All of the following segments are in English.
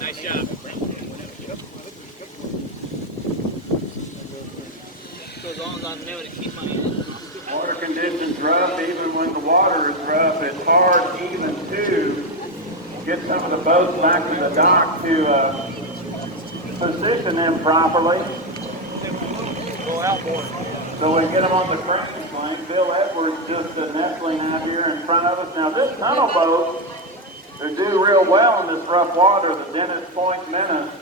Nice shot. So as long as I'm able to keep my water conditions rough, even when the water is rough, it's hard even to get some of the boats back to the dock to position them properly. go outboard. So we get them on the cruise lane. Bill Edwards just nestling out here in front of us. Now this tunnel boat, they do real well in this rough water, the Dennis Point Menace.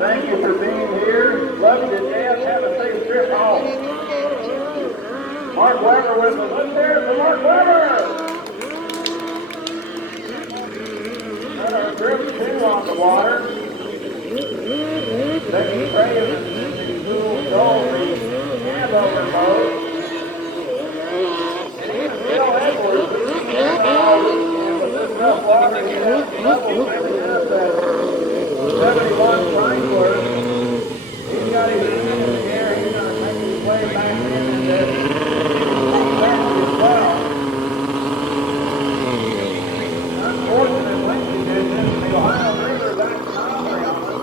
Thank you for being here. Love you to death. Have a safe trip home. Mark Weber with us. Let's hear it for Mark Weber. Our group 2 on the water. Becky Craven in the cool Dolby handover mode. And even Bill Edwards, who's been all weekend with this rough water, he has trouble filling up that 71 Chrysler. He's got his hand in the air. He's going to make his way back in this bench as well. Unfortunate wind conditions. The Ohio River is acting ugly on us.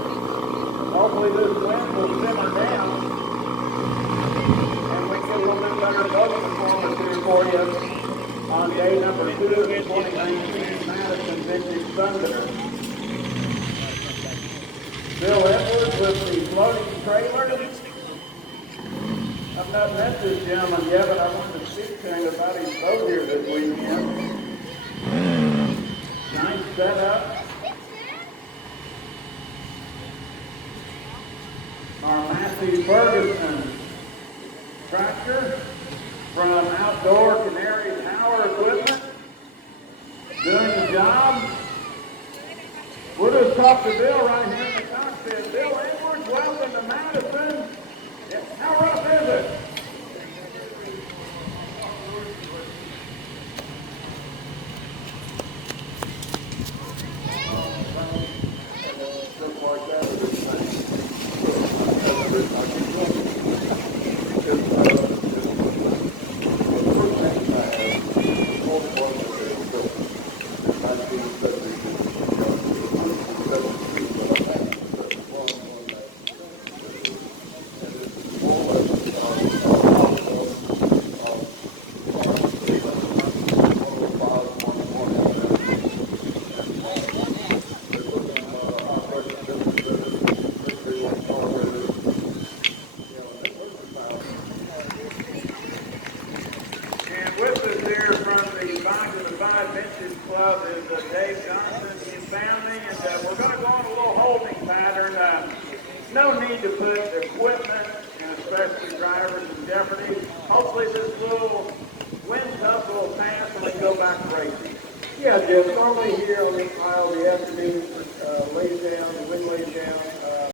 Hopefully this wind will simmer down and we can get a little bit better boat performance here for you on day number 2 of the 2019 Madison Vintage Thunder. Bill Edwards with the floating trailer. I've not met this gentleman yet, but I wanted to speak to him about his boat here this weekend. Nice setup. Our Matthew Ferguson tractor from Outdoor Canary Power Equipment. Doing the job. We'll just talk to Bill right here in the cockpit. Bill Edwards, welcome to Madison. How rough is it? No need to put equipment, and especially drivers, in jeopardy. Hopefully this little wind tussle will pass and we go back racing. Yeah, Jim, normally here on this aisle, the afternoon for